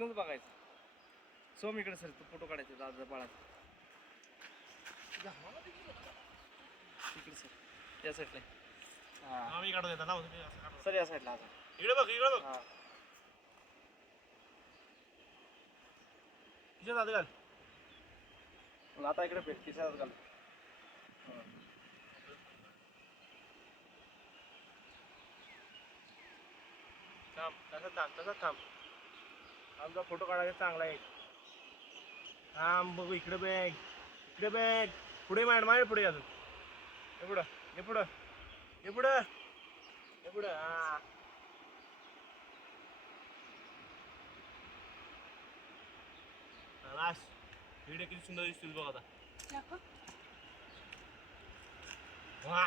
इथनंच बघायचं. सोम इकडे सर, तू फोटो काढायचे दादा बाळाचा. इकडे सर, या साईडला. हा मी काढून देतो ना सर या साईडला. इकडे बघ इकडे बघ. किती जात घाल आता इकडे भेट खिशात घाल. थांब तसंच थांब तसंच थांब. आमचा फोटो काढायचा चांगला आहे. थांब बघू इकडे बॅग इकडे बॅग. पुढे मांड पुढे अजून. हे पुढं हे पुढं हे पुढं हे पुढं. हा बस. व्हिडिओ किती सुंदर दिसतील बघ आता. वा